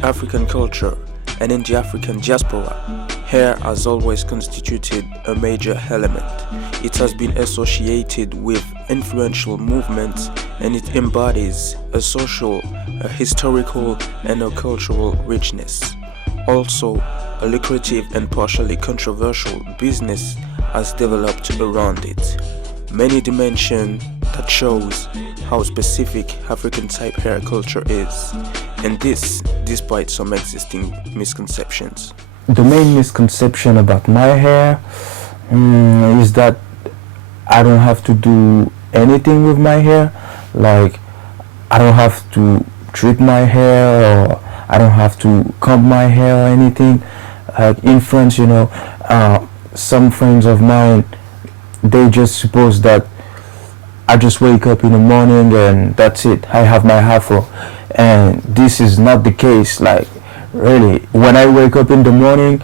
the African culture and in the African diaspora, hair has always constituted a major element. It has been associated with influential movements and it embodies a social, a historical, and a cultural richness. Also, a lucrative and partially controversial business has developed around it. Many dimensions that shows how specific African type hair culture is, and this despite some existing misconceptions. The main misconception about my hair is that I don't have to do anything with my hair. Like, I don't have to treat my hair, or I don't have to comb my hair or anything. Like in France, some friends of mine, they just suppose that I just wake up in the morning and that's it, I have my afro. And this is not the case. Like, really, when I wake up in the morning,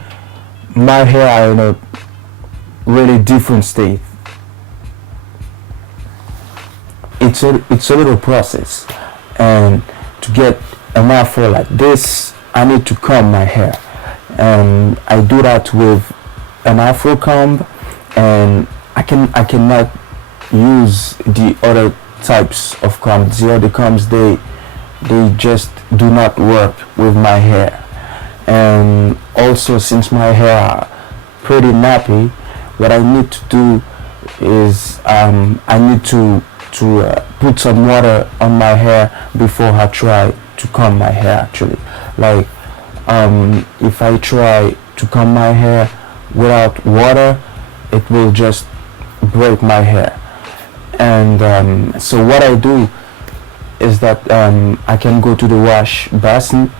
my hair are in a really different state. It's a little process, and to get an afro like this, I need to comb my hair, and I do that with an afro comb, and I cannot use the other types of combs. The other combs, they just do not work with my hair. And also, since my hair are pretty nappy, what I need to do is I need to put some water on my hair before I try to comb my hair. Actually, like if I try to comb my hair without water, it will just break my hair. And so what I do is that I can go to the wash basin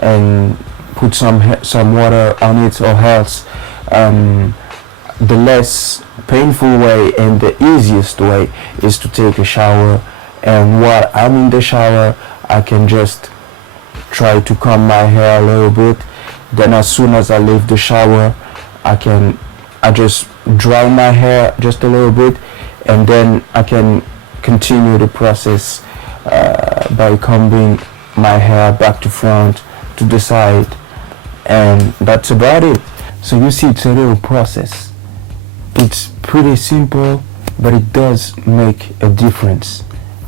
and put some water on it, or else the less painful way and the easiest way is to take a shower. And while I'm in the shower, I can just try to comb my hair a little bit. Then as soon as I leave the shower, I just dry my hair just a little bit, and then I can continue the process by combing my hair back to front, to the side, and that's about it. So you see, it's a little process. It's pretty simple, but it does make a difference.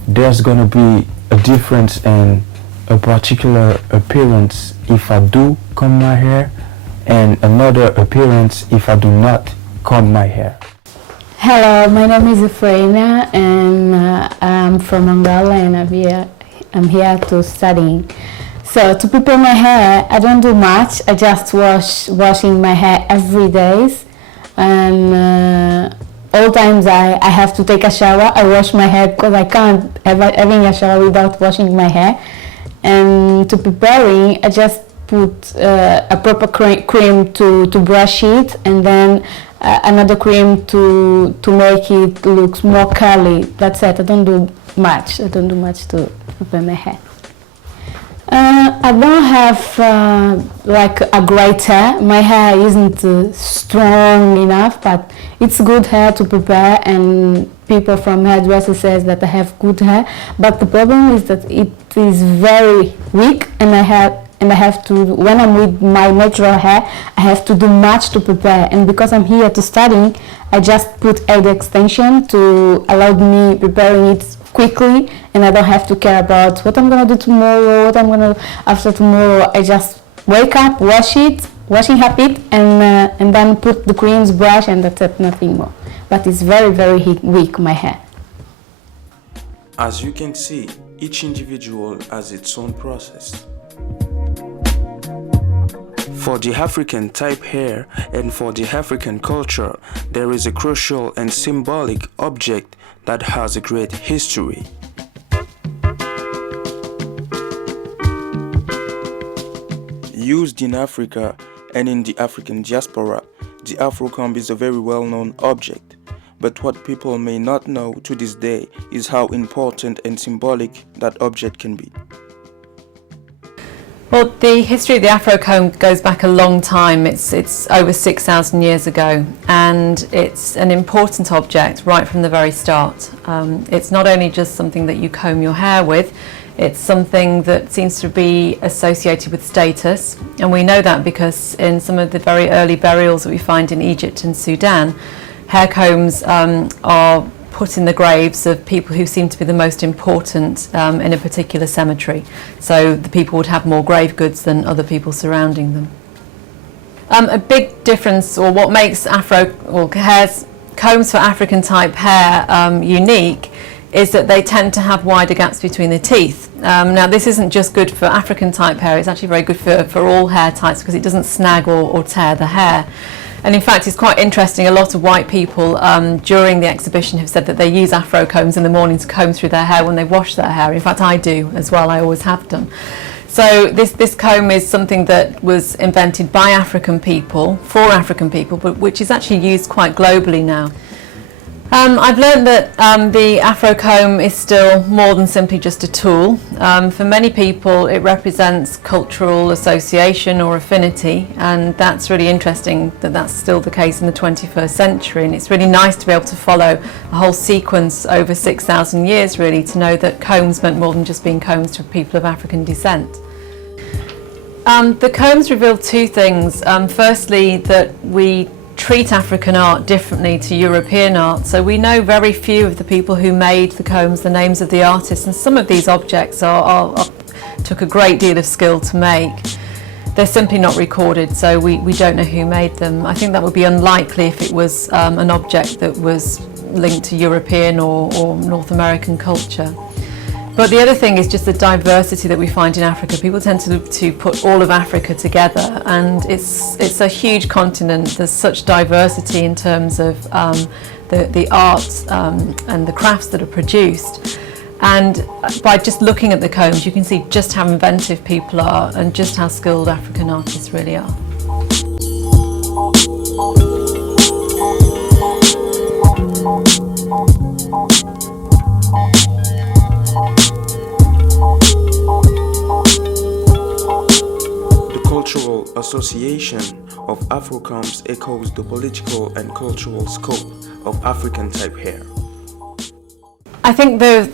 There's gonna be a difference in a particular appearance if I do comb my hair, and another appearance if I do not comb my hair. Hello, my name is Efraina, and I'm from Angola, and I'm here to study. So to prepare my hair, I don't do much. I just washing my hair every day, and all times I have to take a shower. I wash my hair because I can't having a shower without washing my hair. And to preparing, I just put a proper cream to brush it, and then another cream to make it look more curly. That's it. I don't do much to prepare my hair. I don't have like a great hair. My hair isn't strong enough, but it's good hair to prepare, and people from hairdressers says that I have good hair. But the problem is that it is very weak, and I have to, when I'm with my natural hair, I have to do much to prepare. And because I'm here to study, I just put hair extension to allow me preparing it quickly, and I don't have to care about what I'm gonna do tomorrow, what I'm gonna do after tomorrow. I just wake up, washing up it, and then put the creams, brush, and that's it, nothing more. But it's very, very weak, my hair. As you can see, each individual has its own process. For the African type hair and for the African culture, there is a crucial and symbolic object that has a great history. Used in Africa and in the African diaspora, the Afro comb is a very well-known object. But what people may not know to this day is how important and symbolic that object can be. Well, the history of the Afro comb goes back a long time. It's over 6,000 years ago, and it's an important object right from the very start. It's not only just something that you comb your hair with, It's something that seems to be associated with status, and we know that because in some of the very early burials that we find in Egypt and Sudan, hair combs are put in the graves of people who seem to be the most important in a particular cemetery. So the people would have more grave goods than other people surrounding them. A big difference, or what makes combs for African type hair unique, is that they tend to have wider gaps between the teeth. Now this isn't just good for African type hair, it's actually very good for all hair types because it doesn't snag or tear the hair. And in fact, it's quite interesting, a lot of white people during the exhibition have said that they use Afro combs in the morning to comb through their hair when they wash their hair. In fact, I do as well, I always have done. So this comb is something that was invented by African people, for African people, but which is actually used quite globally now. I've learned that the Afro comb is still more than simply just a tool. For many people it represents cultural association or affinity, and that's really interesting that that's still the case in the 21st century, and it's really nice to be able to follow a whole sequence over 6,000 years really to know that combs meant more than just being combs to people of African descent. The combs reveal two things. Firstly, that we treat African art differently to European art. So we know very few of the people who made the combs, the names of the artists, and some of these objects took a great deal of skill to make. They're simply not recorded, so we don't know who made them. I think that would be unlikely if it was an object that was linked to European or North American culture. But the other thing is just the diversity that we find in Africa. People tend to put all of Africa together, and it's a huge continent. There's such diversity in terms of the art and the crafts that are produced. And by just looking at the combs, you can see just how inventive people are and just how skilled African artists really are. Cultural association of Afro combs echoes the political and cultural scope of African type hair. I think the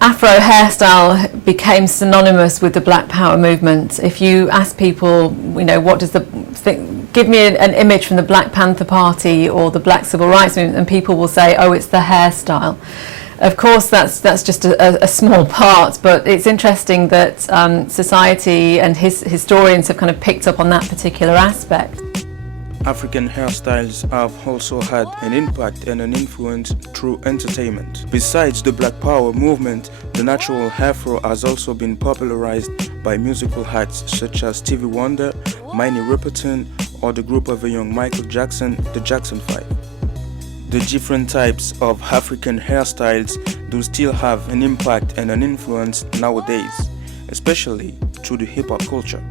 Afro hairstyle became synonymous with the Black Power movement. If you ask people, what does give me an image from the Black Panther Party or the Black Civil Rights movement, and people will say, oh, it's the hairstyle. Of course, that's just a small part, but it's interesting that society and historians have kind of picked up on that particular aspect. African hairstyles have also had an impact and an influence through entertainment. Besides the Black Power movement, the natural afro has also been popularized by musical acts such as Stevie Wonder, Minnie Riperton, or the group of a young Michael Jackson, the Jackson 5. The different types of African hairstyles do still have an impact and an influence nowadays, especially through the hip-hop culture.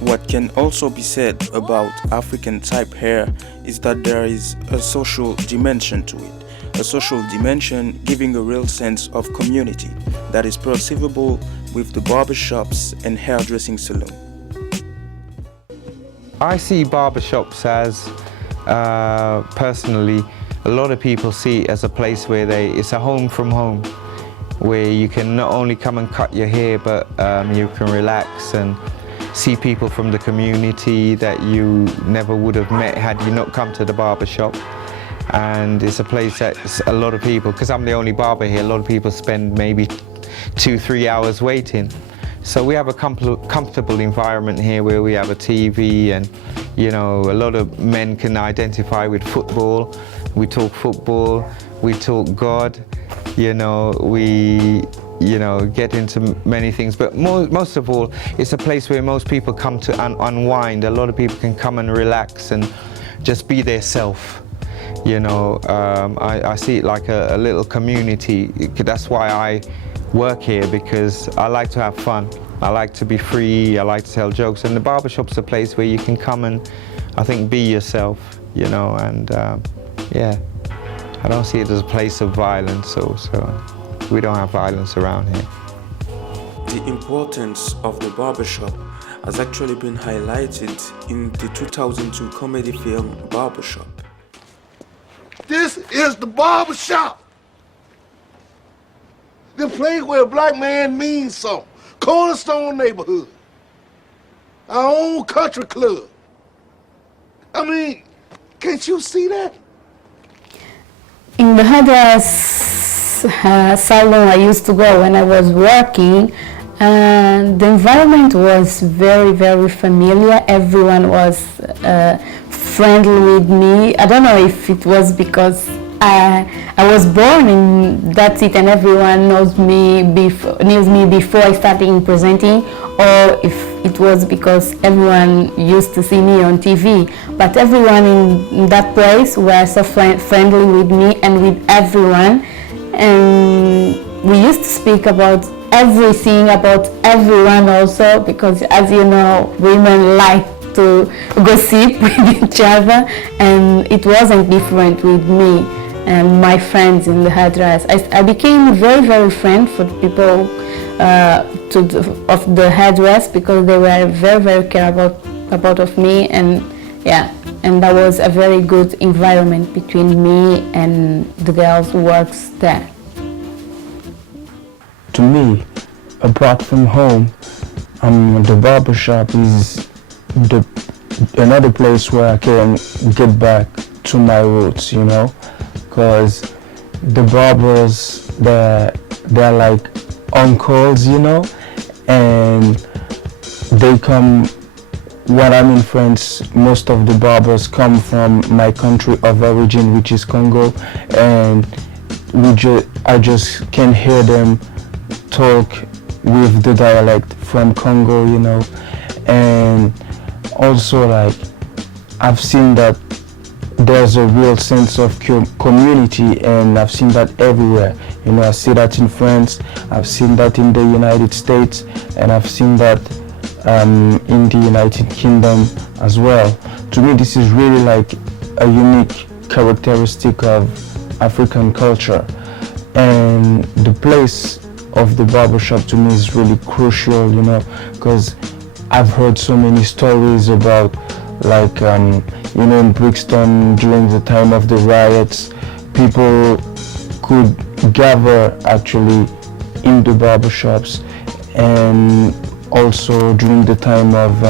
What can also be said about African type hair is that there is a social dimension to it, a social dimension giving a real sense of community that is perceivable with the barbershops and hairdressing saloons. I see barbershops as, personally, a lot of people see it as a place where it's a home from home, where you can not only come and cut your hair, but you can relax and see people from the community that you never would have met had you not come to the barber shop. And it's a place that a lot of people, because I'm the only barber here, a lot of people spend maybe 2-3 hours waiting. So we have a comfortable environment here where we have a TV, and a lot of men can identify with football. We talk football, we talk God, we get into many things, but most of all, it's a place where most people come to unwind. A lot of people can come and relax and just be their self. I see it like a little community. That's why I work here, because I like to have fun. I like to be free, I like to tell jokes, and the barbershop's a place where you can come and, I think, be yourself, and yeah, I don't see it as a place of violence, so we don't have violence around here. The importance of the barbershop has actually been highlighted in the 2002 comedy film Barbershop. This is the barbershop. The place where a black man means something. Cornerstone neighborhood. Our own country club. I mean, can't you see that? In the hairdress salon I used to go when I was working, and the environment was very, very familiar. Everyone was friendly with me. I don't know if it was because I was born in that city and everyone knows me before I started presenting, or if it was because everyone used to see me on TV. But everyone in that place were so friendly with me and with everyone, and we used to speak about everything, about everyone also, because as you know, women like to gossip with each other, and it wasn't different with me and my friends in the hairdress. I became very, very friend for the people of the hairdress, because they were very, very care about of me, and yeah, and that was a very good environment between me and the girls who works there. To me, apart from home, the barbershop is another place where I can get back to my roots, you know, because the barbers, they're like uncles, you know, and they come, when I'm in France, most of the barbers come from my country of origin, which is Congo, and I just can hear them talk with the dialect from Congo, you know. And also, like, I've seen that there's a real sense of community, and I've seen that everywhere. You know, I see that in France, I've seen that in the United States, and I've seen that in the United Kingdom as well. To me, this is really like a unique characteristic of African culture, and the place of the barbershop to me is really crucial, you know, because I've heard so many stories about, like, you know, in Brixton during the time of the riots, people could gather actually in the barbershops, and also during the time of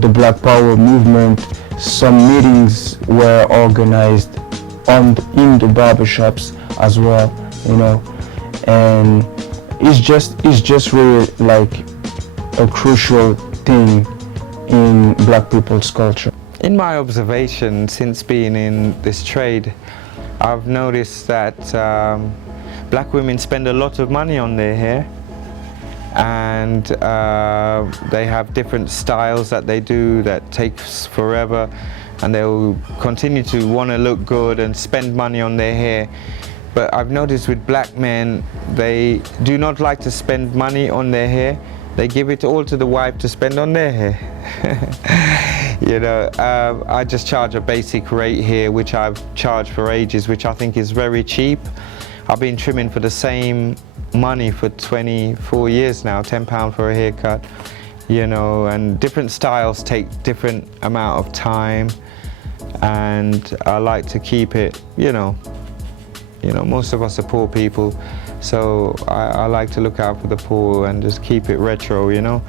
the Black Power movement, some meetings were organized in the barbershops as well, you know, and it's just really like a crucial thing in black people's culture. In my observation, since being in this trade, I've noticed that black women spend a lot of money on their hair, and they have different styles that they do that takes forever, and they'll continue to want to look good and spend money on their hair. But I've noticed with black men, they do not like to spend money on their hair. They give it all to the wife to spend on their hair. You know, I just charge a basic rate here, which I've charged for ages, which I think is very cheap. I've been trimming for the same money for 24 years now, £10 for a haircut, you know, and different styles take different amount of time, and I like to keep it, you know, most of us are poor people, so I like to look out for the poor and just keep it retro, you know.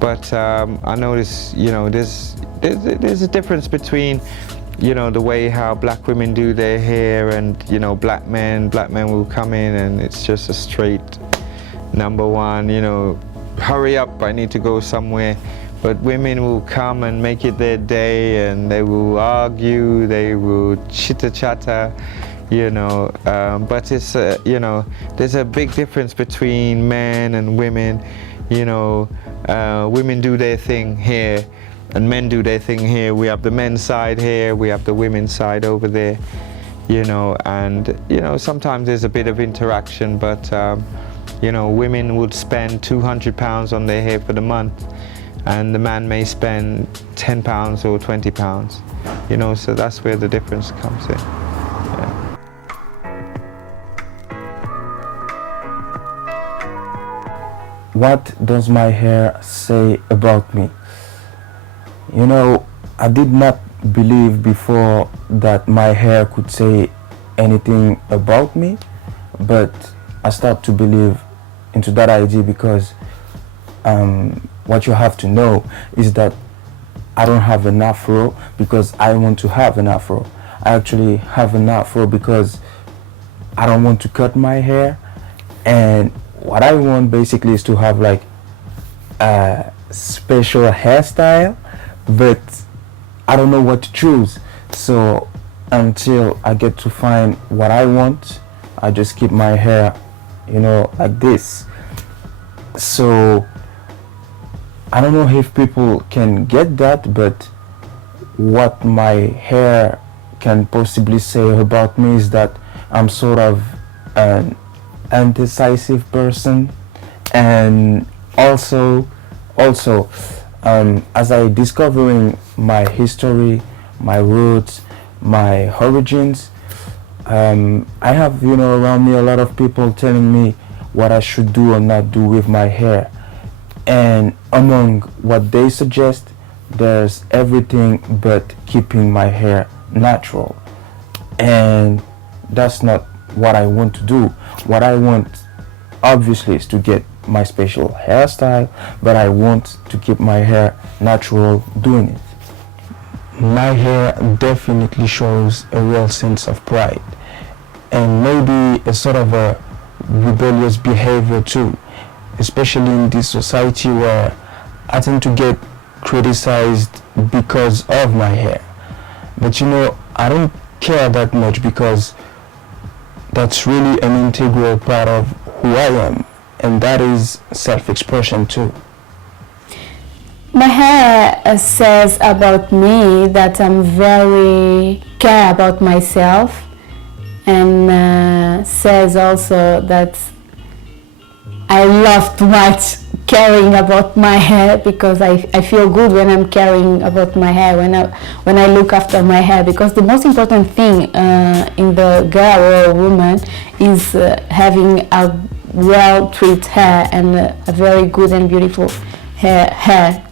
But I notice, you know, there's a difference between, you know, the way how black women do their hair and, you know, black men will come in and it's just a straight number one, you know, hurry up, I need to go somewhere. But women will come and make it their day, and they will argue, they will chitter-chatter, you know, but it's, you know, there's a big difference between men and women, you know. Women do their thing here and men do their thing here. We have the men's side here, we have the women's side over there, you know, and, you know, sometimes there's a bit of interaction, but, you know, women would spend £200 on their hair for the month, and the man may spend £10 or £20, you know, so that's where the difference comes in. What does my hair say about me? You know, I did not believe before that my hair could say anything about me, but I start to believe into that idea because what you have to know is that I don't have an afro because I want to have an afro. I actually have an afro because I don't want to cut my hair, and what I want basically is to have like a special hairstyle, but I don't know what to choose. So until I get to find what I want, I just keep my hair, you know, like this. So I don't know if people can get that, but what my hair can possibly say about me is that I'm sort of an indecisive person, and also as I discovering my history, my roots, my origins, I have, you know, around me a lot of people telling me what I should do or not do with my hair, and among what they suggest, there's everything but keeping my hair natural, and that's not what I want to do. What I want obviously is to get my special hairstyle, but I want to keep my hair natural doing it. My hair definitely shows a real sense of pride, and maybe a sort of a rebellious behavior too, especially in this society where I tend to get criticized because of my hair. But you know, I don't care that much because that's really an integral part of who I am, and that is self-expression too. My hair says about me that I'm very care about myself, and says also that I love too much caring about my hair, because I feel good when I'm caring about my hair, when I look after my hair, because the most important thing in the girl or woman is having a well-treated hair and a very good and beautiful hair.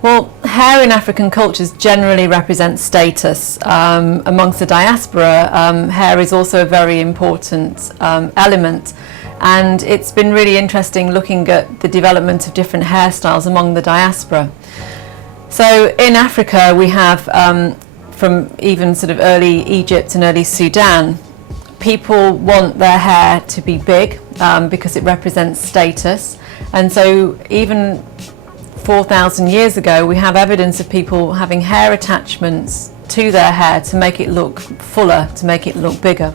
Well, hair in African cultures generally represents status. Amongst the diaspora, hair is also a very important element. And it's been really interesting looking at the development of different hairstyles among the diaspora. So in Africa, we have, from even sort of early Egypt and early Sudan, people want their hair to be big because it represents status. And so even 4,000 years ago, we have evidence of people having hair attachments to their hair to make it look fuller, to make it look bigger.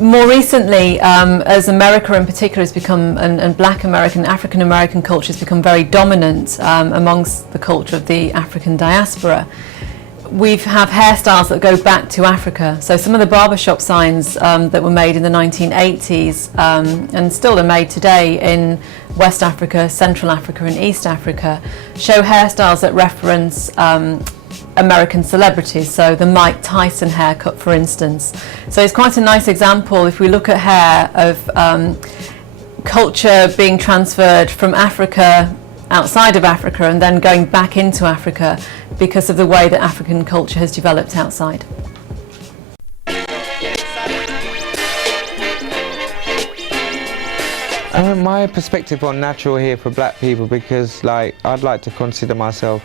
More recently, as America in particular has become, and Black American, African American culture has become very dominant amongst the culture of the African diaspora, we have hairstyles that go back to Africa. So some of the barbershop signs that were made in the 1980s and still are made today in West Africa, Central Africa and East Africa show hairstyles that reference American celebrities, so the Mike Tyson haircut, for instance. So it's quite a nice example if we look at hair of culture being transferred from Africa, outside of Africa, and then going back into Africa because of the way that African culture has developed outside. My perspective on natural hair for black people, because like I'd like to consider myself,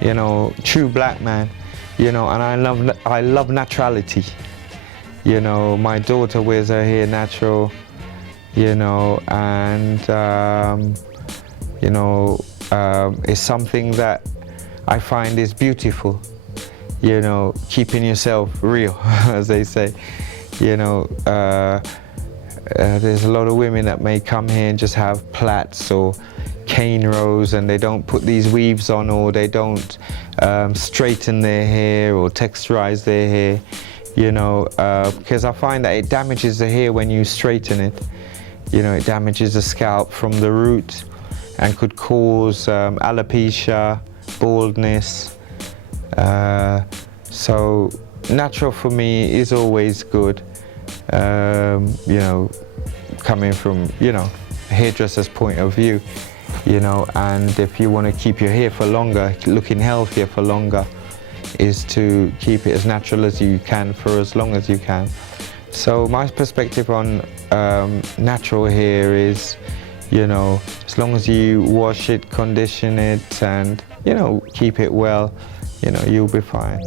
you know, true black man, you know, and I love naturality. You know, my daughter wears her hair natural, you know, and you know, it's something that I find is beautiful, you know, keeping yourself real, as they say. You know, there's a lot of women that may come here and just have plaits or cane rows, and they don't put these weaves on, or they don't straighten their hair or texturize their hair, you know, because I find that it damages the hair when you straighten it. You know, it damages the scalp from the root and could cause alopecia, baldness. So natural for me is always good, you know, coming from, you know, a hairdresser's point of view, you know, and if you want to keep your hair for longer, looking healthier for longer, is to keep it as natural as you can for as long as you can. So my perspective on natural hair is, you know, as long as you wash it, condition it, and, you know, keep it well, you know, you'll be fine.